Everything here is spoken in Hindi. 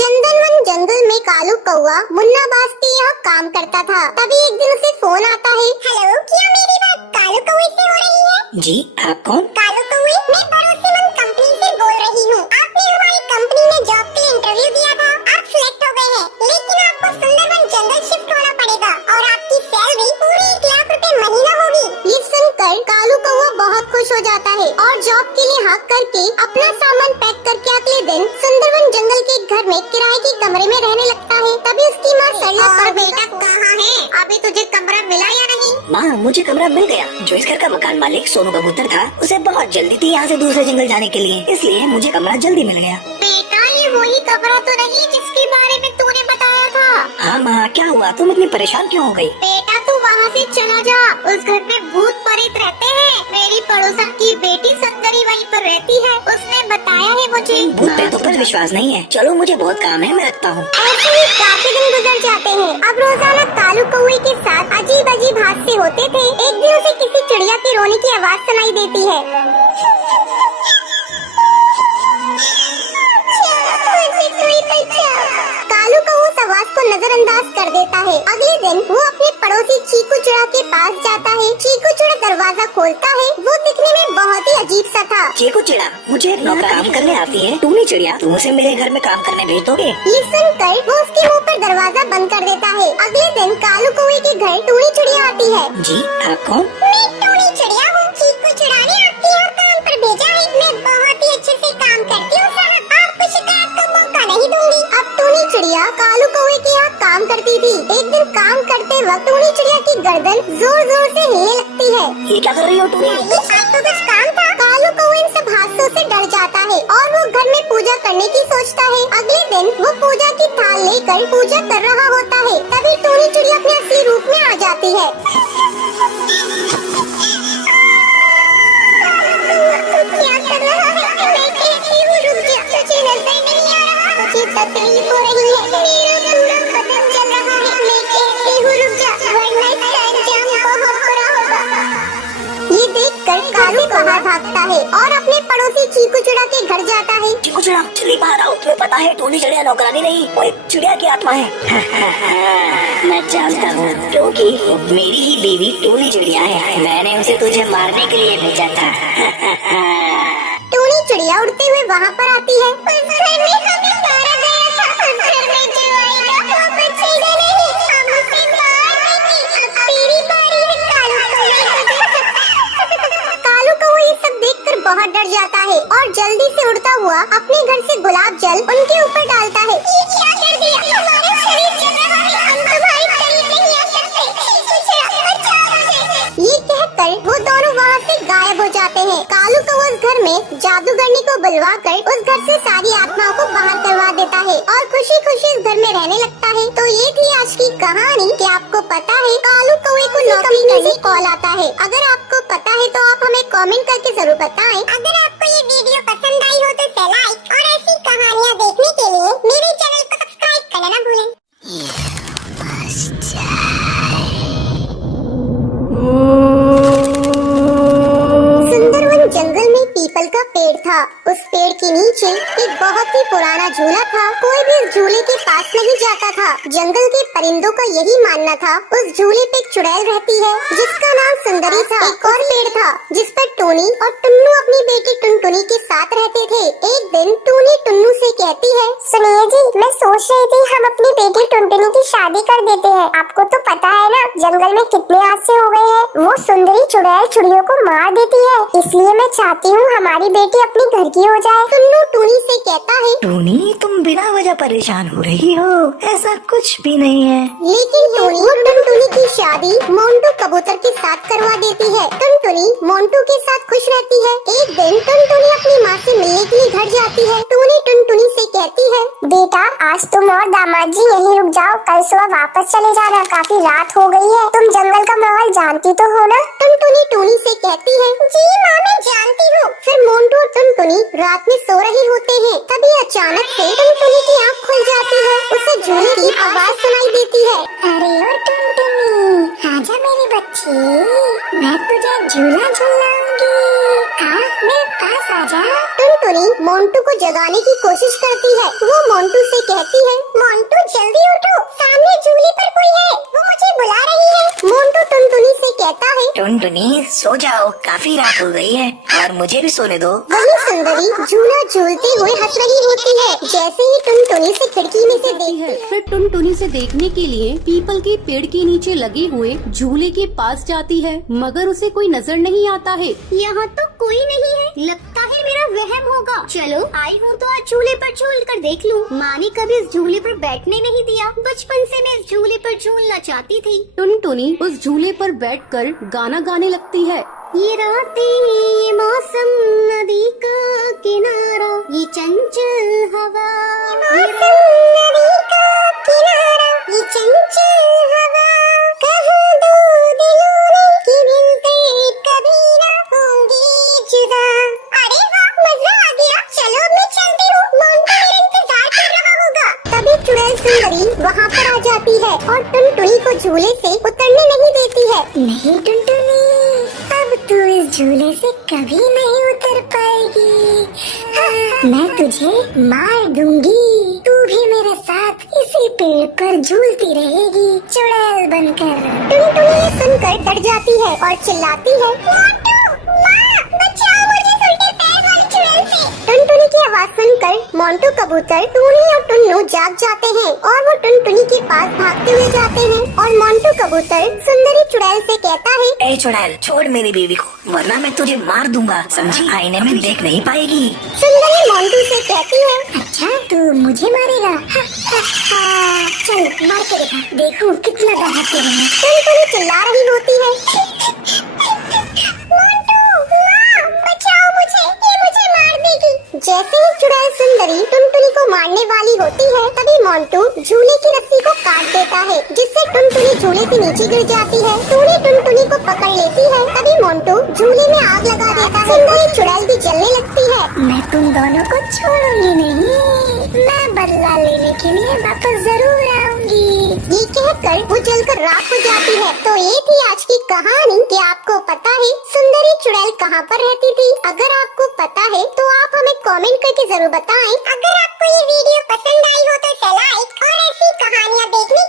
चंदनवन जंगल में कालू कौवा मुन्ना बाज के यहाँ काम करता था। तभी एक दिन उसे फोन आता है। हेलो, क्या मेरी बात कालू कौवे से हो रही है? जी, आप कौन? कालू कौवे, मैं भरोसेमंद कंपनी से बोल रही हूँ। आपने हमारी कंपनी में जॉब के लिए इंटरव्यू दिया था, आप सिलेक्ट हो गए हैं, लेकिन आपको सुंदरवन जंगल शिफ्ट होना पड़ेगा और आपकी सैलरी पूरी 1 लाख रुपए महीना होगी। ये सुनकर कालू कौवा बहुत खुश हो जाता है और जॉब के लिए हाँ करके अपना सामान पैक करके अगले दिन सुंदरवन जंगल के घर में किराए के कमरे में रहने लगता है। तभी उसकी माँ सरला पर बेटा कहाँ है? अभी तुझे कमरा मिला या नहीं? माँ, मुझे कमरा मिल गया। जो इस घर का मकान मालिक सोनू कबूतर था, उसे बहुत जल्दी थी यहाँ से दूसरे जंगल जाने के लिए, इसलिए मुझे कमरा जल्दी मिल गया। बेटा, ये वही कमरा तो नहीं जिसके बारे में तूने बताया था? हाँ माँ, क्या हुआ? तुम इतनी परेशान क्यों हो गई? बेटा, तू वहाँ से चला जा। उस घर में भूत प्रेत रहते हैं। मेरी पड़ोसन की बेटी सुंदरी वहीं पर रहती है, उसने बताया है मुझे। भूत प्रेतों पर विश्वास नहीं है। चलो, मुझे बहुत काम है, मैं रखता हूँ। ऐसे ही काफी दिन गुजर जाते हैं। अब रोजाना कालू कौवे के साथ अजीब अजीब हादसे होते थे। एक दिन उसे किसी चिड़िया के रोने की आवाज सुनाई देती है। कालू कौवा उस आवाज को नजरअंदाज कर देता है। अगले दिन वो अपने पड़ोसी चीकू चिड़ा के पास जाता है। चीकू चिड़ा दरवाजा खोलता है। वो दिखने में बहुत ही अजीब सा था। चीकू चिड़ा, मुझे एक नौकर काम करने आती है, टूनी चिड़िया, तुम उसे मेरे घर में काम करने भेज दोगे? ये सुनकर वो उसके मुंह पर दरवाजा बंद कर देता है। अगले दिन कालू कौवे के घर टूनी चिड़िया आती है। जी, आप कौन? मैं टूनी चिड़िया हूँ। चीकू चिड़ा ने आपके यहाँ काम पर भेजा है। मैं बहुत ही अच्छे से काम करती हूँ साहब, आपको शिकायत का मौका नहीं दूंगी। अब टूनी चिड़िया कालू कौवे के यहाँ काम करती थी। एक दिन काम करते वक्त टूनी चिड़िया की गर्दन जोर जोर से हिलने लगती है। ये क्या कर रही हो टूनी? आपको कुछ काम था? कालू कौवे इन सब हादसों से डर जाता है और वो घर में पूजा करने की सोचता है। अगले दिन वो पूजा की थाल लेकर पूजा कर रहा होता है। तभी टूनी चिड़िया अपने असली रूप में आ जाती है। क्या कर रहा है? मैं कहती हूँ रुक जा, तुझे नजर नहीं आ रहा? मुझे तकलीफ हो रही है, मेरा पूरा बदन जल रहा है। मैं कहती हूँ रुक जा, वरना इसका अंजाम बहुत बुरा होगा। ये देखकर कालू कौवा भागता है और अपने पड़ोसी चीकू चिड़ा के घर जाता है। चीकू चिड़ा, जल्दी बाहर आओ। तुम्हें पता है टूनी चिड़िया नौकरानी नहीं, वो एक चिड़िया की आत्मा है। मैं जानता हूँ, क्योंकि वो मेरी ही बीवी टूनी चिड़िया है। मैंने उसे तुझे मारने के लिए भेजा था। टूनी चिड़िया उड़ते हुए वहाँ पर आती है। उस घर में हमें मारा गया था। उस घर में जो आएगा वो बचेगा नहीं। हम उसे मार देंगे। अब तेरी बारी है कालू कौवे। कालू कौवा ये सब देखकर बहुत डर जाता है और जल्दी से उड़ता हुआ अपने घर से गुलाब जल उनके ऊपर डालता है। ये क्या कर दिया? हमारा शरीर जल रहा है। हम तुम्हारे करीब नहीं आ सकते। ये कहकर वो दोनों वहाँ से गायब हो जाते हैं। कालू कौवा उस घर में जादूगरनी को बुलवा कर उस घर से सारी आत्माओं को बाहर करवा देता है और खुशी खुशी इस घर में रहने लगता है। तो ये थी आज की कहानी कि आपको पता है कालू कौवे को नौकरी करने कॉल आता है। अगर आपको पता है तो आप हमें कमेंट करके जरूर बताएं। अगर आपको ये वीडियो पसंद आई हो तो इसे लाइक और ऐसी कहानियाँ देखने के लिए मेरे चैनल को सब्सक्राइब करना ना भूलें। सुंदरवन जंगल में पीपल का पेड़ था। उस पेड़ के नीचे एक बहुत ही पुराना झूला था। कोई भी उस झूले के पास नहीं जाता था। जंगल के परिंदों का यही मानना था। उस झूले पे एक चुड़ैल रहती है जिसका नाम सुंदरी था। एक और पेड़ था जिस पर टूनी और टुन्नू अपनी बेटी टुनटुनी के साथ रहते थे। एक दिन टूनी टुन्नू से कहती है, सुनिए जी, मैं सोच रही थी हम अपनी बेटी टुनटुनी की शादी कर देते हैं। आपको तो पता है ना जंगल में कितने हादसे हो गए हैं। वो सुंदरी चुड़ैल चिड़ियों को मार देती है, इसलिए मैं चाहती हूँ हमारी बेटी अपने घर की हो जाए। टुन्नू टूनी से कहता है, टूनी, तुम बिना वजह परेशान हो रही हो, ऐसा कुछ भी नहीं है। लेकिन टूनी टुनटुनी की शादी मोंटू कबूतर के साथ करवा देती है। टुनटुनी मोंटू के साथ खुश रहती है। एक दिन टुनटुनी अपनी माँ से मिलने के लिए घर जाती है। टूनी टुनटुनी से कहती है, बेटा आज तुम और दामाद जी यहीं रुक जाओ, कल सुबह वापस चले जाना, काफी रात हो गई है। तुम जंगल का माहौल जानती तो हो ना? टुनटुनी टूनी से कहती है, जी माँ मैं जानती हूँ। फिर मोंटू और टुनटुनी रात में सो रहे होते हैं। तभी अचानक से टुनटुनी की आँख खुल जाती है। उसे झूले की आवाज सुनाई देती है। अरे ओ टुनटुनी, आजा मेरी बच्ची, मैं तुझे झूला झूलाऊंगी। मेरे पास आजा। टुनटुनी मोंटू को जगाने की कोशिश करती है। वो मोंटू से कहती टुनटुनी सो जाओ, काफी रात हो गई है और मुझे भी सोने दो। वही सुंदरी झूला झूलते हुए हंस रही होती है। जैसे ही टुनटुनी से खिड़की में से देखती है, फिर टुनटुनी से देखने के लिए पीपल के पेड़ के नीचे लगे हुए झूले के पास जाती है, मगर उसे कोई नजर नहीं आता है। यहाँ तो कोई नहीं है, लगता है मेरा वहम होगा। चलो आई हूँ तो आज झूले पर झूल कर देख लूँ। माँ ने कभी इस झूले पर बैठने नहीं दिया, बचपन से मैं इस झूले पर झूलना चाहती थी। टुनटुनी उस झूले पर बैठकर गाना गाने लगती है। ये रातें, ये मौसम, नदी का किनारा, ये चंचल हवा, मौसम, नदी का किनारा, ये चंचल हवा, कहीं दो दिलों ने कि मिलते कभी ना होंगे जुदा। अरे वाह, मजा आ गया। चलो अब मैं चलती हूँ, मोंटू मेरा इंतजार कर रहा होगा। तभी चुड़ैल सुंदरी वहाँ पर आ जाती है और टुनटुनी को झूले से उतरने नहीं देती है। नहीं टुनटुनी, अब तू इस झूले से कभी नहीं उतर पाएगी। हाँ, मैं तुझे मार दूंगी। तू भी मेरे साथ इसी पेड़ पर झूलती रहेगी चुड़ैल बनकर। टुनटुनी ये सुनकर डर जाती है और चिल्लाती है, मोंटू, माँ, बचाओ मुझे उल्टे पैर वाली चुड़ैल से। टुनटुनी की आवाज सुनकर मोंटू कबूतर, टूनी और टुन्नू जाग जाते हैं और वो टुनटुनी के पास भागते हुए जाते हैं और मोंटू कबूतर सुंदरी चुड़ैल से कहता है, ए चुड़ैल, छोड़ मेरी बीवी को, वरना मैं तुझे मार दूंगा, समझी? आईने में देख नहीं पाएगी। सुंदरी मोंटू से कहती है, अच्छा तू मुझे मारेगा? चल मार के दिखा, देखूं कितना डरा तेरे में। टुनटुनी चिल्ला रही होती है, मोंटू, माँ, बचाओ मुझे, ये मुझे मार देगी। जैसे ही चुड़ैल सुंदरी टुनटुनी को मारने वाली होती है, तभी मोंटू झूले की रस्सी को काट देता है, जिससे टुनटुनी झूले से नीचे गिर जाती है। टूनी टुनटुनी को पकड़ लेती है, तभी मोंटू झूले में आग लगा देता है। सुंदरी चुड़ैल भी जलने लगती है। मैं तुम दोनों को छोड़ूंगी नहीं, मैं बदला लेने के लिए वापस जरूर आऊंगी। ये कहकर वो जलकर राख हो जाती है। तो ये थी आज की कहानी कि आपको पता है सुंदरी चुड़ैल कहाँ पर रहती थी। अगर आपको पता है तो आप हमें कमेंट करके जरूर बताएं। अगर आपको ये वीडियो पसंद आई हो तो लाइक और ऐसी कहानियाँ देखने